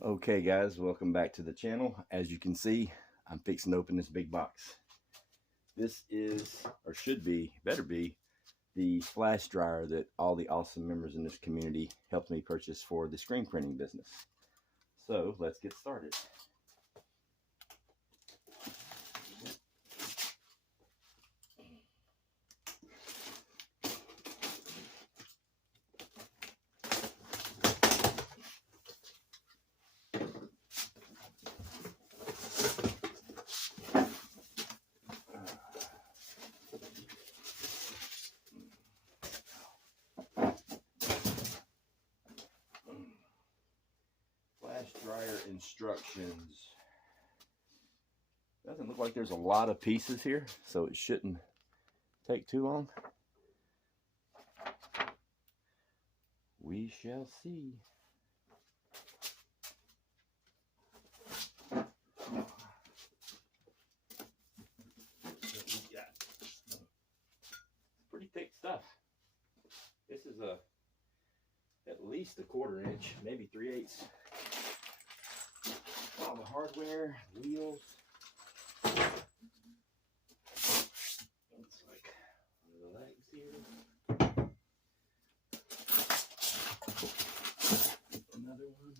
Okay guys, welcome back to the channel. As you can see, I'm fixing to open this big box. This is, or should be, better be, the flash dryer that all the awesome members in this community helped me purchase for the screen printing business. So let's get started. Flash dryer instructions. Doesn't look like there's a lot of pieces here, so it shouldn't take too long. We shall see. Pretty thick stuff. This is at least a 1/4 inch, maybe 3/8. All the hardware, wheels. Looks like one of the legs here. Another one.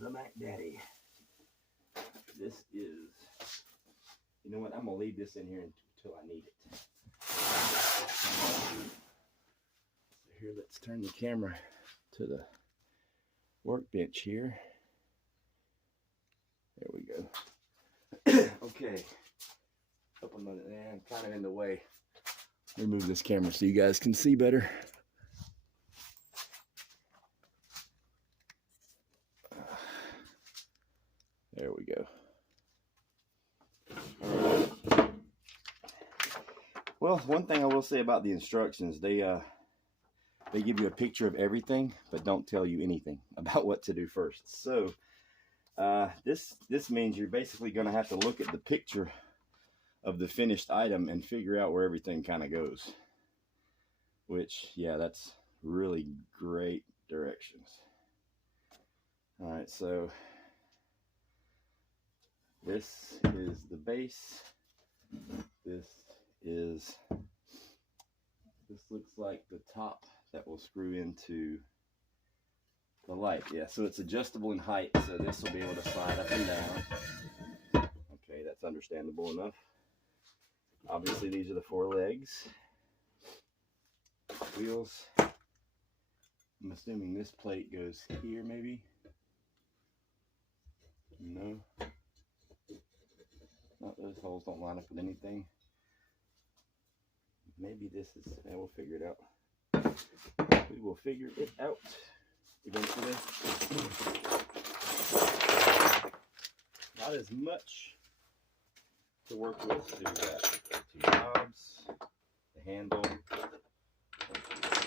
The Mac Daddy. This is, you know what, I'm going to leave this in here until I need it. So here, let's turn the camera to the workbench here. There we go. Okay. Open the, I'm kind of in the way. Let me move this camera so you guys can see better. There we go. Well, one thing I will say about the instructions, they give you a picture of everything, but don't tell you anything about what to do first. So this means you're basically going to have to look at the picture of the finished item and figure out where everything kind of goes. Which, yeah, that's really great directions. All right, so this is the base. This looks like the top that will screw into the light. Yeah, so it's adjustable in height, so this will be able to slide up and down. Okay, that's understandable enough. Obviously, these are the 4 legs. Wheels. I'm assuming this plate goes here, maybe. No. Not those holes don't line up with anything. Maybe this is, yeah, we'll figure it out. We will figure it out eventually. Not as much to work with. So you got 2 knobs, the handle, 1, 2,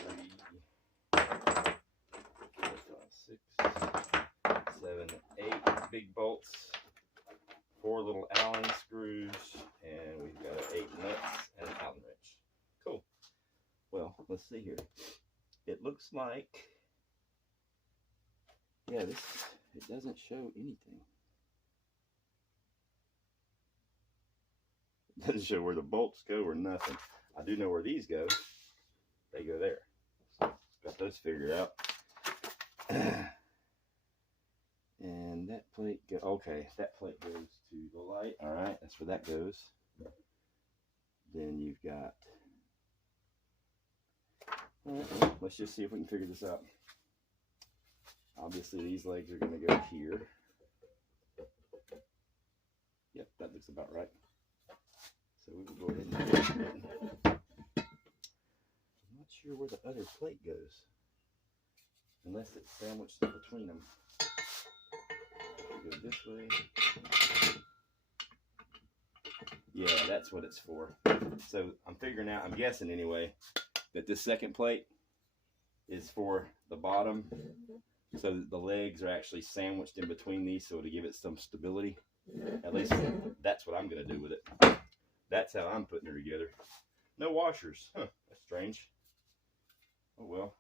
3, 4, 5, 6, 7, 8 big bolts, 4 little Allen screws, and we've got 8 nuts and an Allen wrench. Cool. Well, let's see here. It looks like, yeah, it doesn't show anything. It doesn't show where the bolts go or nothing. I do know where these go. They go there. So got those figured out. And that plate okay, that plate goes to the light. All right, that's where that goes. Then you've got, all right, let's just see if we can figure this out. Obviously, these legs are going to go here. Yep, that looks about right. So we will go ahead and do that. I'm not sure where the other plate goes, unless it's sandwiched in between them. Go this way. Yeah, that's what it's for. So I'm figuring out, I'm guessing anyway, that this second plate is for the bottom, so that the legs are actually sandwiched in between these, so to give it some stability. At least that's what I'm going to do with it. That's how I'm putting her together. No washers. Huh, that's strange. Oh well.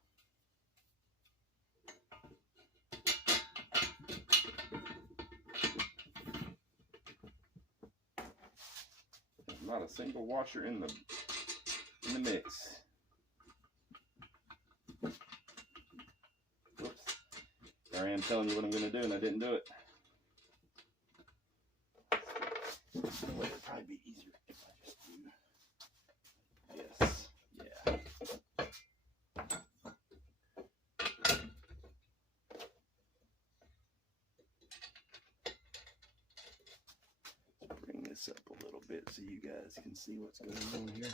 Not a single washer in the mix. Whoops. There I am telling you what I'm going to do, and I didn't do it. It would probably be easier if I just do this. Yeah. Let's bring this up a little bit so you guys can see what's going on here.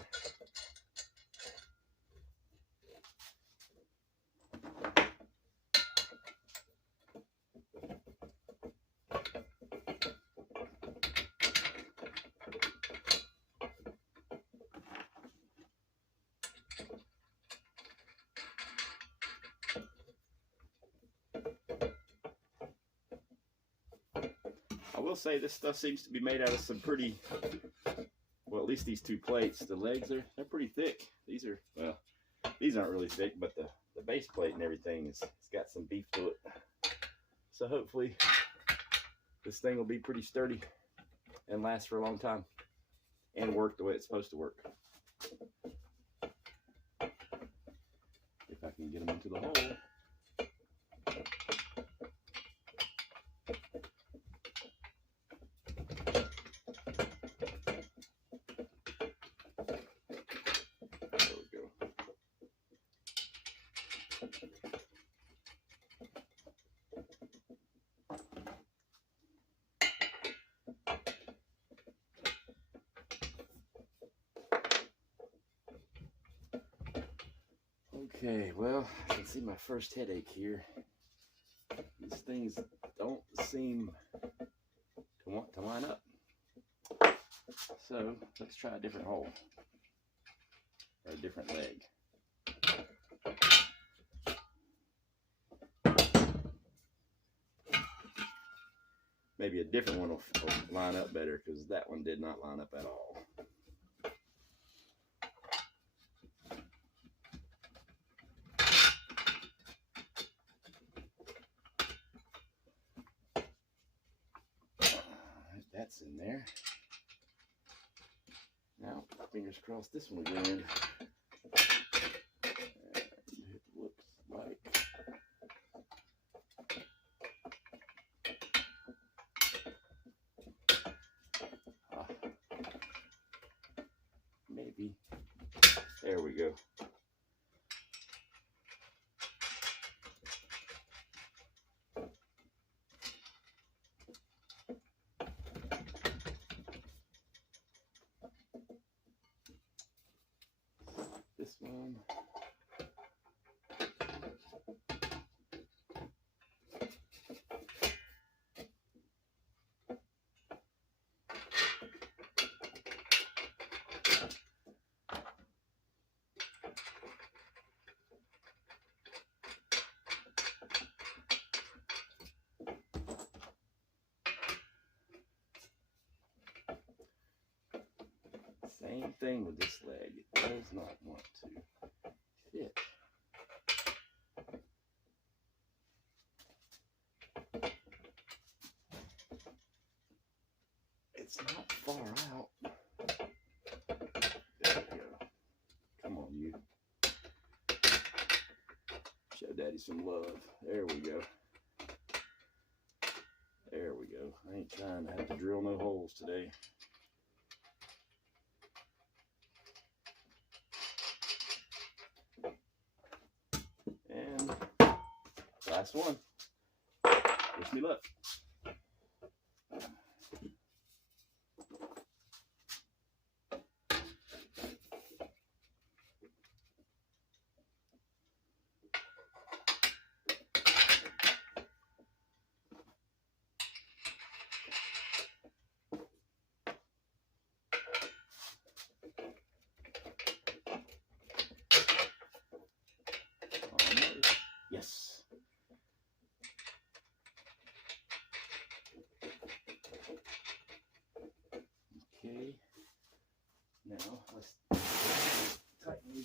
I will say this stuff seems to be made out of some pretty, well, at least these two plates. The legs they're pretty thick. These are, well, these aren't really thick, but the base plate and everything it's got some beef to it. So hopefully this thing will be pretty sturdy and last for a long time and work the way it's supposed to work. If I can get them into the hole. Okay, well, I can see my first headache here. These things don't seem to want to line up. So let's try a different hole or a different leg. Maybe a different one will line up better, because that one did not line up at all. That's in there. Now, fingers crossed this one will go in. And it looks like maybe. There we go. This one. Same thing with this leg. It does not want to fit. It's not far out. There we go. Come on, you. Show Daddy some love. There we go. There we go. I ain't trying to have to drill no holes today. And last one. Wish me luck.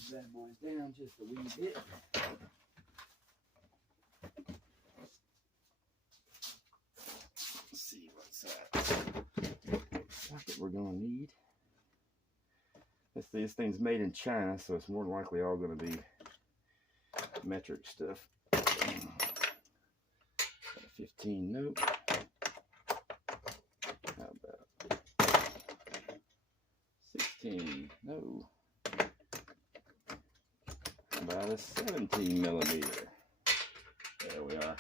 these bad boys down just a wee bit. Let's see what's that we're gonna need. This thing's made in China, so it's more than likely all gonna be metric stuff. 15 note. How about 16? No. How about a 17 millimeter? There we are.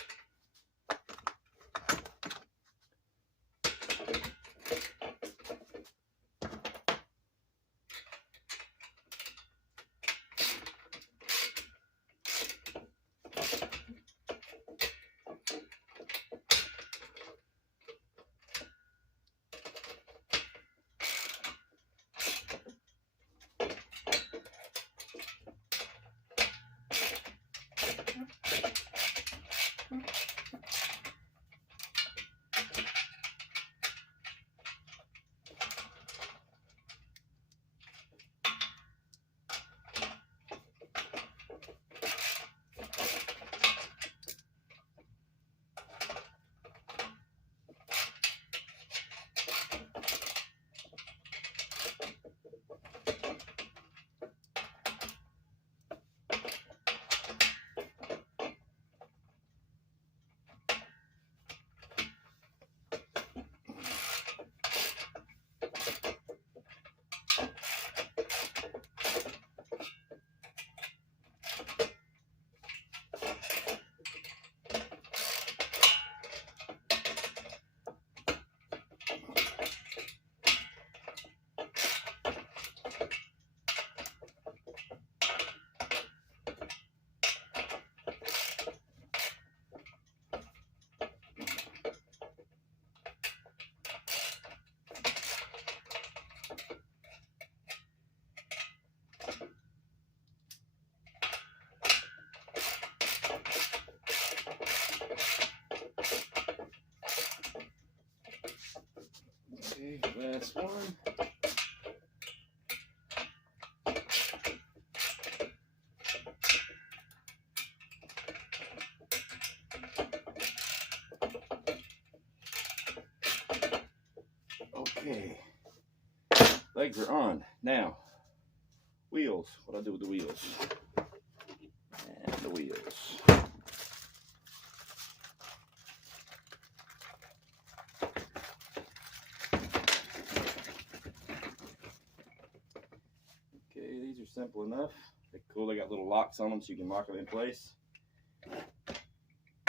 Okay, last one. Okay, legs are on. Now, wheels. What do I do with the wheels? And the wheels. Okay, these are simple enough. They're cool. They got little locks on them so you can lock them in place.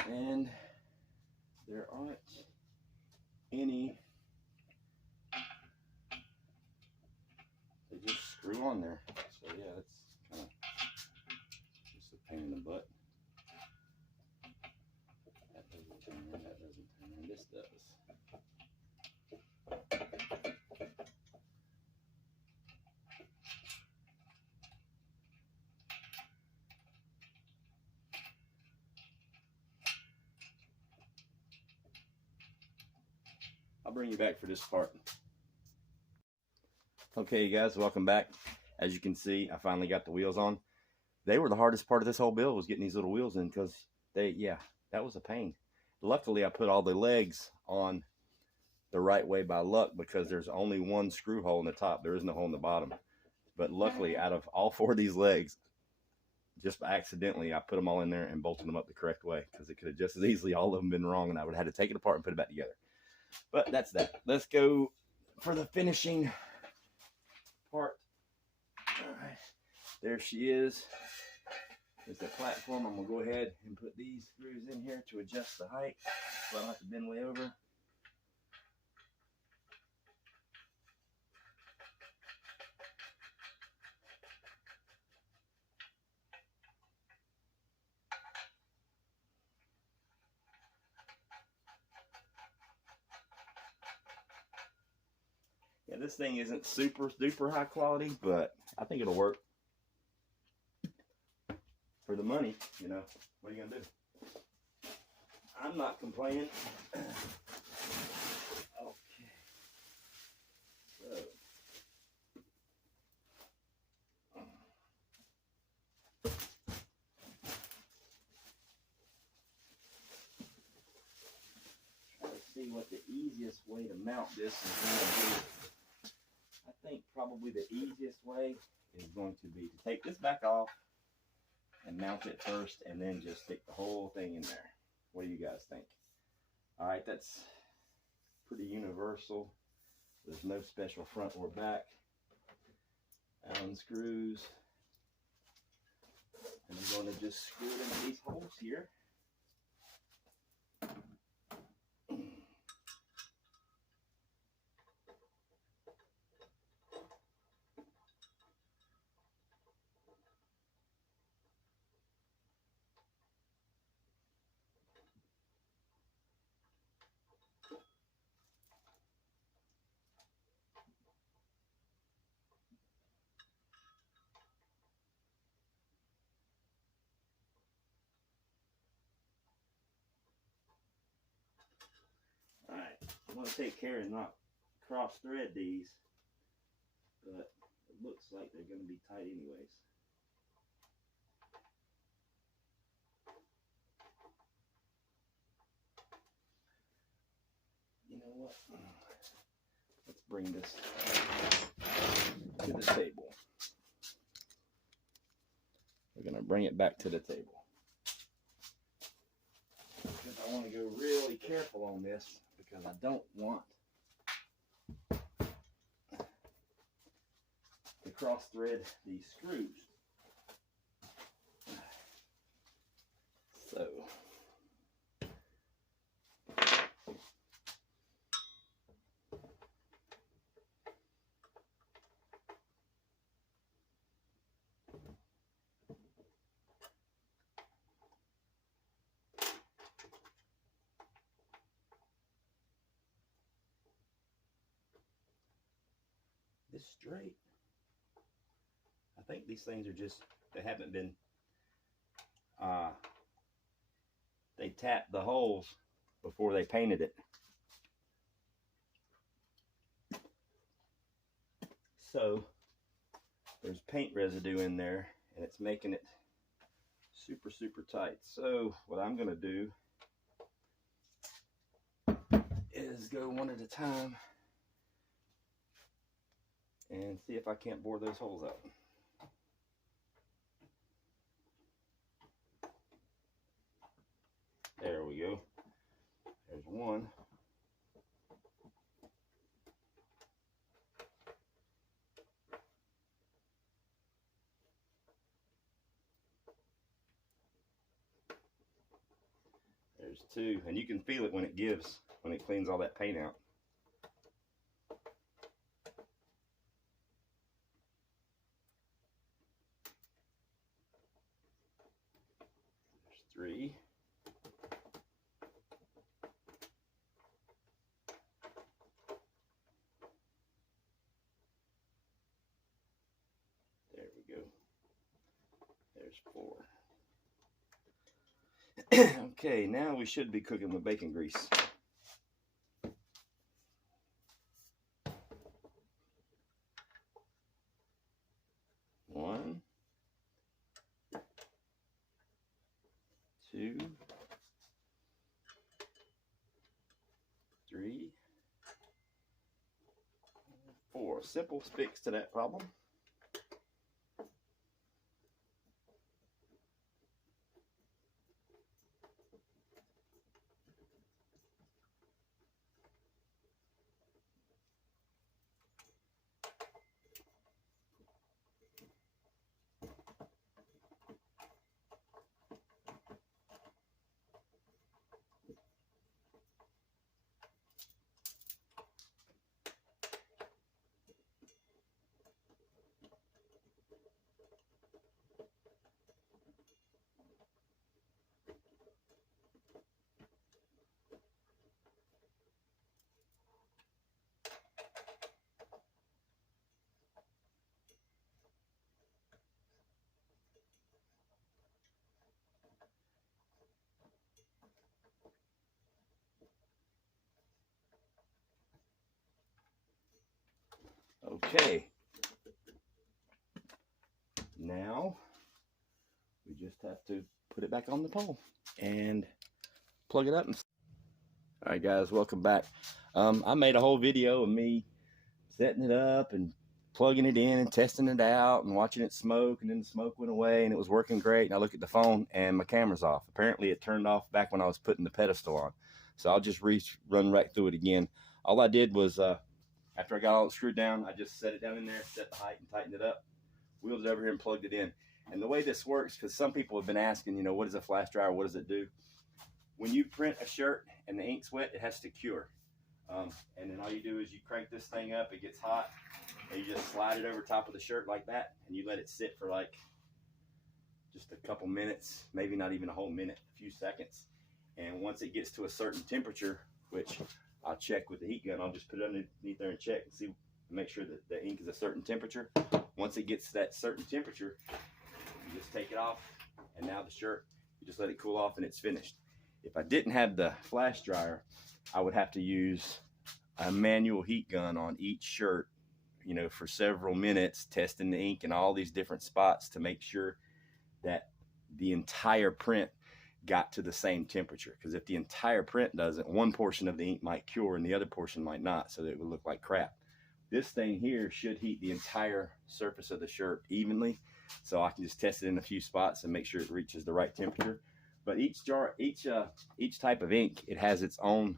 And there aren't any. They just screw on there. So yeah, that's kind of just a pain in the butt. That doesn't turn, that doesn't turn, this does. I'll bring you back for this part. Okay, you guys, welcome back. As you can see, I finally got the wheels on. They were the hardest part of this whole build, was getting these little wheels in, because that was a pain. Luckily, I put all the legs on the right way by luck, because there's only one screw hole in the top. There is no hole in the bottom. But luckily, out of all 4 of these legs, just by accidentally, I put them all in there and bolted them up the correct way, because it could have just as easily all of them been wrong, and I would have had to take it apart and put it back together. But that's that. Let's go for the finishing part. All right, there she is. There's the platform. I'm gonna go ahead and put these screws in here to adjust the height, so I don't have to bend way over. Yeah, this thing isn't super duper high quality, but I think it'll work. For the money, you know, what are you gonna do? I'm not complaining. Okay. So what the easiest way to mount this is going to be. I think probably the easiest way is going to be to take this back off and mount it first, and then just stick the whole thing in there. What do you guys think? All right, that's pretty universal. There's no special front or back. Allen screws. And I'm going to just screw it into these holes here. Alright, I'm going to take care and not cross thread these, but it looks like they're going to be tight anyways. You know what? Let's bring this to the table. We're going to bring it back to the table. Because I want to go really careful on this, because I don't want to cross thread these screws. So this straight. I think these things are just, they haven't been, they tapped the holes before they painted it. So there's paint residue in there, and it's making it super, super tight. So what I'm going to do is go one at a time and see if I can't bore those holes out. There we go. There's one. There's two, and you can feel it when it gives, when it cleans all that paint out. There's three. There we go. There's four. Okay, now we should be cooking with bacon grease. One, two, three, four. Simple fix to that problem. Okay, now we just have to put it back on the pole and plug it up. All right, guys, welcome back. I made a whole video of me setting it up and plugging it in and testing it out and watching it smoke, and then the smoke went away and it was working great. And I look at the phone and my camera's off. Apparently it turned off back when I was putting the pedestal on. So I'll just run right through it again. All I did was, after I got all it screwed down, I just set it down in there, set the height and tightened it up, wheeled it over here and plugged it in. And the way this works, because some people have been asking, you know, what is a flash dryer? What does it do? When you print a shirt and the ink's wet, it has to cure. And then all you do is you crank this thing up, it gets hot, and you just slide it over top of the shirt like that, and you let it sit for like just a couple minutes, maybe not even a whole minute, a few seconds. And once it gets to a certain temperature, which I'll check with the heat gun, I'll just put it underneath there and check and see, make sure that the ink is a certain temperature. Once it gets to that certain temperature, you just take it off, and now the shirt, you just let it cool off and it's finished. If I didn't have the flash dryer, I would have to use a manual heat gun on each shirt, you know, for several minutes, testing the ink in all these different spots to make sure that the entire print got to the same temperature. Because if the entire print doesn't, one portion of the ink might cure and the other portion might not, so that it would look like crap. This thing here should heat the entire surface of the shirt evenly, so I can just test it in a few spots and make sure it reaches the right temperature. But each type of ink, it has its own,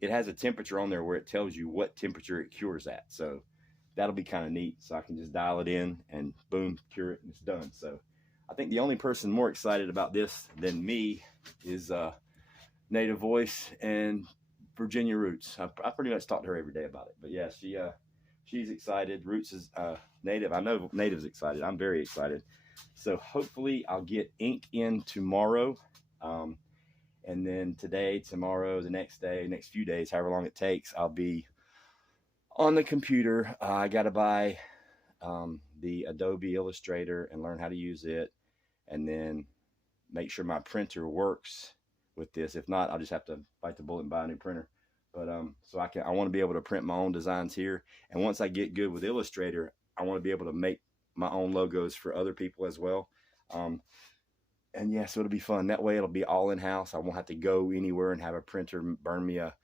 it has a temperature on there where it tells you what temperature it cures at. So that'll be kind of neat. So I can just dial it in and boom, cure it, and it's done. So I think the only person more excited about this than me is Native Voice and Virginia Roots. I pretty much talk to her every day about it. But yeah, she's excited. Roots is Native. I know Native's excited. I'm very excited. So hopefully I'll get ink in tomorrow. And then today, tomorrow, the next day, next few days, however long it takes, I'll be on the computer. I got to buy the Adobe Illustrator and learn how to use it, and then make sure my printer works with this. If not, I'll just have to bite the bullet and buy a new printer. But so I want to be able to print my own designs here. And once I get good with Illustrator, I want to be able to make my own logos for other people as well. And yeah, so it'll be fun. That way it'll be all in-house. I won't have to go anywhere and have a printer burn me a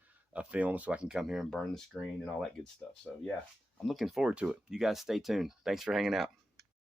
film, so I can come here and burn the screen and all that good stuff. So yeah, I'm looking forward to it. You guys stay tuned. Thanks for hanging out.